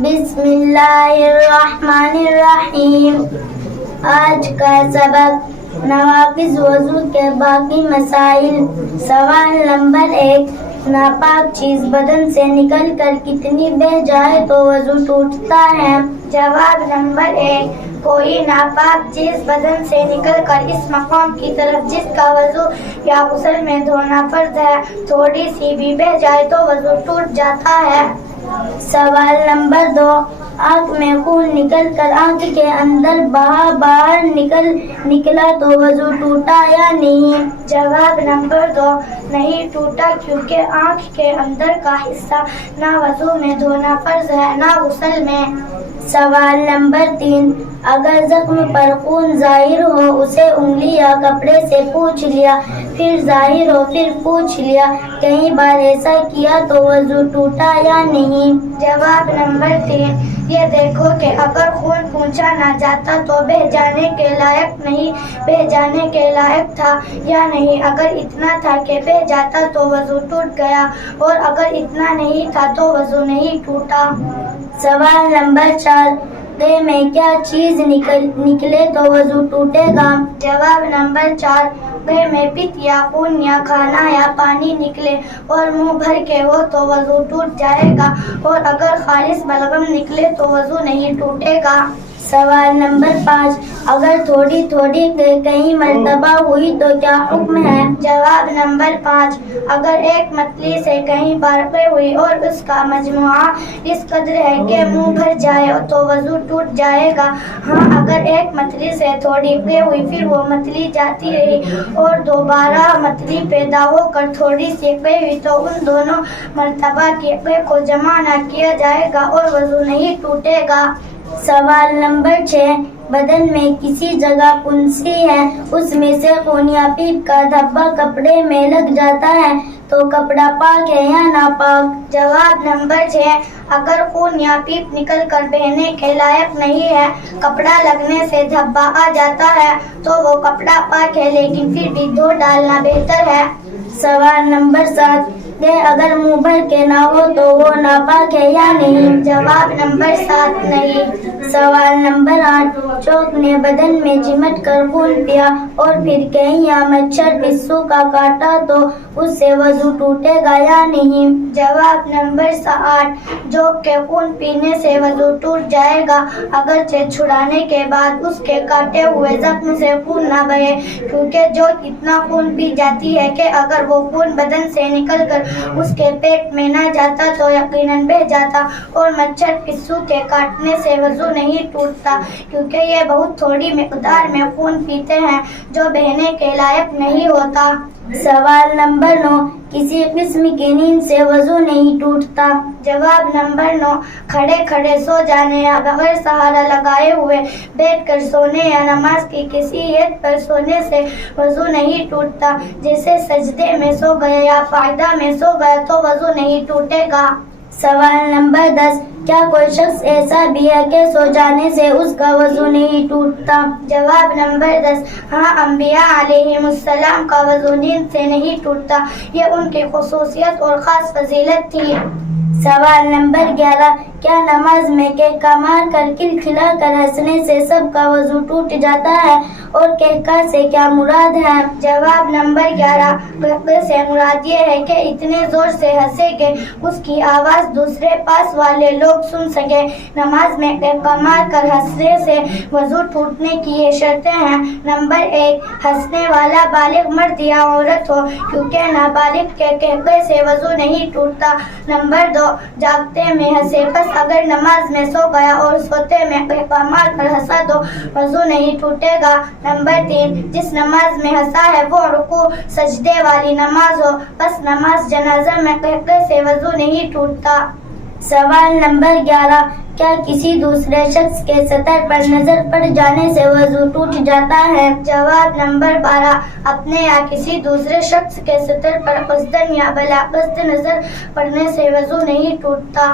بسم اللہ الرحمن الرحیم۔ آج کا سبق نواقض وضو کے باقی مسائل۔ سوال نمبر 1، ناپاک چیز بدن سے نکل کر کتنی بہ جائے تو وضو ٹوٹتا ہے؟ جواب نمبر 1، کوئی ناپاک چیز بدن سے نکل کر اس مقام کی طرف جس کا وضو یا غسل میں دھونا فرض ہے تھوڑی سی بھی بہ جائے تو وضو ٹوٹ جاتا ہے۔ سوال نمبر 2، آنکھ میں خون نکل کر آنکھ کے اندر باہر نکلا تو وضو ٹوٹا یا نہیں؟ جواب نمبر 2، نہیں ٹوٹا، کیونکہ آنکھ کے اندر کا حصہ نہ وضو میں دھونا فرض ہے نہ غسل میں۔ سوال نمبر 3، اگر زخم پر خون ظاہر ہو، اسے انگلی یا کپڑے سے پوچھ لیا، پھر ظاہر ہو پھر پوچھ لیا، کئی بار ایسا کیا تو وضو ٹوٹا یا نہیں؟ جواب نمبر 3، یہ دیکھو کہ اگر خون پوچھا نہ جاتا تو بہ جانے کے لائق نہیں، بہ جانے کے لائق تھا یا نہیں۔ اگر اتنا تھا کہ بہ جاتا تو وضو ٹوٹ گیا، اور اگر اتنا نہیں تھا تو وضو نہیں ٹوٹا۔ سوال نمبر 4، گے میں کیا چیز نکلے تو وضو ٹوٹے گا؟ جواب نمبر 4، گے میں پت یا خون یا کھانا یا پانی نکلے اور منہ بھر کے ہو تو وضو ٹوٹ جائے گا، اور اگر خالص بلغم نکلے تو وضو نہیں ٹوٹے گا۔ سوال نمبر 5، اگر تھوڑی تھوڑی کئی مرتبہ ہوئی تو کیا حکم ہے؟ جواب نمبر 5، اگر ایک متلی سے کئی بار ہوئی اور اس کا مجموعہ اس قدر ہے کہ منہ بھر جائے تو وضو ٹوٹ جائے گا۔ ہاں، اگر ایک متلی سے تھوڑی ہوئی پھر وہ متلی جاتی رہی اور دوبارہ متلی پیدا ہو کر تھوڑی سی ہوئی تو ان دونوں مرتبہ کی کو جمع نہ کیا جائے گا اور وضو نہیں ٹوٹے گا۔ سوال نمبر 6، بدن میں کسی جگہ پھنسی ہے، اس میں سے خون یا پیپ کا دھبا کپڑے میں لگ جاتا ہے تو کپڑا پاک ہے یا ناپاک؟ جواب نمبر 6، اگر خون یا پیپ نکل کر بہنے کے لائق نہیں ہے، کپڑا لگنے سے دھبا آ جاتا ہے تو وہ کپڑا پاک ہے، لیکن پھر بھی دھو ڈالنا بہتر ہے۔ سوال نمبر 7، اگر منہ بھر کے نہ ہو تو وہ ناپاک ہے یا نہیں؟ جواب نمبر 7، نہیں۔ سوال نمبر 8، چوک نے بدن میں چمٹ کر خون پیا اور پھر کہیں یا مچھر پسو کا کاٹا تو اس سے وضو ٹوٹے گا یا نہیں؟ جواب نمبر 8، جوک کے خون پینے سے وضو ٹوٹ جائے گا، اگرچہ چھڑانے کے بعد اس کے کاٹے ہوئے زخم سے خون نہ بہے، کیونکہ جوک اتنا خون پی جاتی ہے کہ اگر وہ خون بدن سے نکل کر اس کے پیٹ میں نہ جاتا تو یقیناً بہہ جاتا، اور مچھر پسو کے کاٹنے سے وضو نہیں ٹوٹتا، کیونکہ یہ بہت تھوڑی مقدار میں خون پیتے ہیں جو بہنے کے لائق نہیں ہوتا۔ سوال نمبر 9، کسی قسم کی نیند سے وضو نہیں ٹوٹتا؟ جواب نمبر 9، کھڑے کھڑے سو جانے یا بغیر سہارا لگائے ہوئے بیٹھ کر سونے یا نماز کی کسی عید پر سونے سے وضو نہیں ٹوٹتا، جیسے سجدے میں سو گئے یا فائدہ میں سو گئے تو وضو نہیں ٹوٹے گا۔ سوال نمبر 10، کیا کوئی شخص ایسا بھی ہے کہ سو جانے سے اس کا وضو نہیں ٹوٹتا؟ جواب نمبر 10، ہاں، انبیاء علیہم السلام کا وضو نیند سے نہیں ٹوٹتا، یہ ان کی خصوصیت اور خاص فضیلت تھی۔ سوال نمبر 11، کیا نماز میں کہکا مار کر کھلکھلا کر ہنسنے سے سب کا وضو ٹوٹ جاتا ہے، اور کہکا سے کیا مراد ہے؟ جواب نمبر 11، کہکے سے مراد یہ ہے کہ اتنے زور سے ہنسے کہ اس کی آواز دوسرے پاس والے لوگ سن سکے۔ نماز میں کہکا مار کر ہنسنے سے وضو ٹوٹنے کی یہ شرطیں ہیں۔ نمبر 1، ہنسنے والا بالغ مرد یا عورت ہو، کیونکہ نابالغ کے کہکے سے وضو نہیں ٹوٹتا۔ نمبر 2، جاگتے میں ہنسے، بس اگر نماز میں سو گیا اور سوتے میں کہکا مار کر ہنسا تو وضو نہیں ٹوٹے گا۔ نمبر 3، جس نماز میں ہنسا ہے وہ رکوع سجدے والی نماز ہو، بس نماز جنازہ میں کہکے سے وضو نہیں ٹوٹتا۔ سوال نمبر 11، کیا کسی دوسرے شخص کے سطر پر نظر پڑ جانے سے وضو ٹوٹ جاتا ہے؟ جواب نمبر 12، اپنے یا کسی دوسرے شخص کے سطر پر قصدن یا بلا قصد نظر پڑنے سے وضو نہیں ٹوٹتا۔